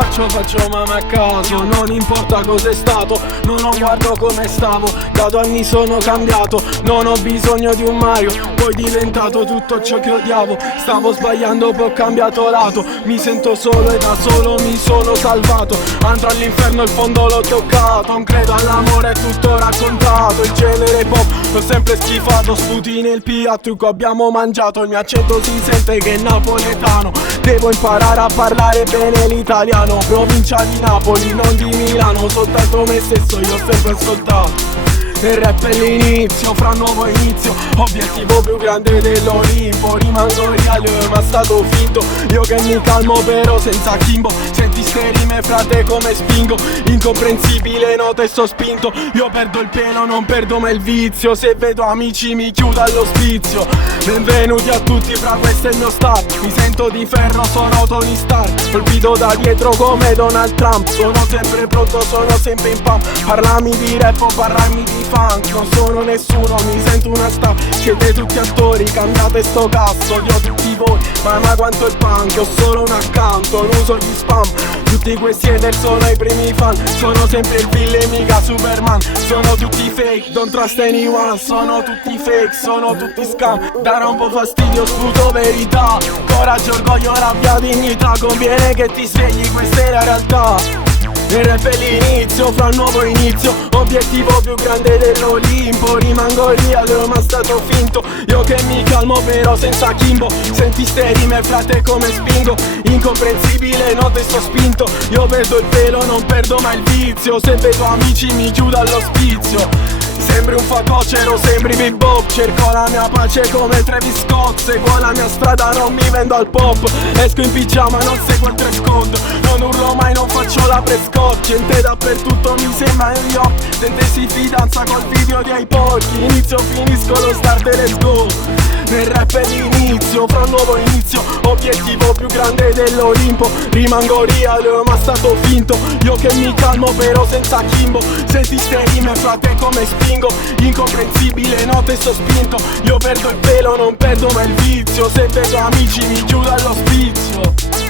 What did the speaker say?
faccio mamma a caso. Non importa cos'è stato, non ho guardo come stavo. Da 2 anni sono cambiato, non ho bisogno di un Mario. Poi diventato tutto ciò che odiavo. Stavo sbagliando, poi ho cambiato lato. Mi sento solo e da solo mi sono salvato. Andrò all'inferno, il fondo l'ho toccato. Non credo all'amore, è tutto raccontato. Il genere pop l'ho sempre schifato. Sputi nel piatto, abbiamo mangiato. Il mio accento si sente che è napoletano. Devo imparare a parlare bene l'italiano. Provincia di Napoli, non di Milano. Soltanto me stesso, io ho sempre ascoltato. Il rap è l'inizio, fra un nuovo inizio. Obiettivo più grande dell'Olimpo. Rimango reale ma stato finto. Io che mi calmo però senza Kimbo. Senti ste rime frate come spingo. Incomprensibile no testo spinto. Io perdo il pelo, non perdo mai il vizio. Se vedo amici mi chiudo all'ospizio. Benvenuti a tutti, fra questo è il mio start. Mi sento di ferro, sono Tony Stark. Colpito da dietro come Donald Trump. Sono sempre pronto, sono sempre in pump. Parlami di rap o parlarmi di funk. Non sono nessuno, mi sento una star. Siete tutti attori, cambiate sto cazzo. Odio tutti voi, ma quanto il punk. Ho solo un account, non uso gli spam. Tutti questi hater sono i primi fan. Sono sempre il villain, mica Superman. Sono tutti fake, don't trust anyone. Sono tutti fake, sono tutti scam. Darà un po' fastidio, sputo verità. Coraggio, orgoglio, rabbia, dignità. Conviene che ti svegli, questa è la realtà. Il rap è l'inizio, fra un nuovo inizio. Obiettivo più grande dell'Olimpo. Rimango real ma stato finto. Io che mi calmo però senza Kimbo. Senti ste rime frate come spingo. Incomprensibile no testo spinto. Io perdo il pelo, non perdo mai il vizio. Se vedo amici mi chiudo all'ospizio. Sembri un facocero, sembri bebop. Cerco la mia pace come Travis Scott. Seguo la mia strada, non mi vendo al pop. Esco in pigiama, non seguo il dress code. Non urlo mai, non faccio la prescott. Gente dappertutto mi sembra New York. Gente si fidanza col video di iPod. Inizio, finisco lo start e let's go. Nel rap è l'inizio, fra un nuovo inizio. Obiettivo più grande dell'Olimpo. Rimango real ma stato finto. Io che mi calmo però senza Kimbo. Senti ste rime frate come spingo. Incomprensibile no testo spinto. Io perdo il pelo, non perdo mai il vizio. Se vedo amici mi chiudo all'ospizio.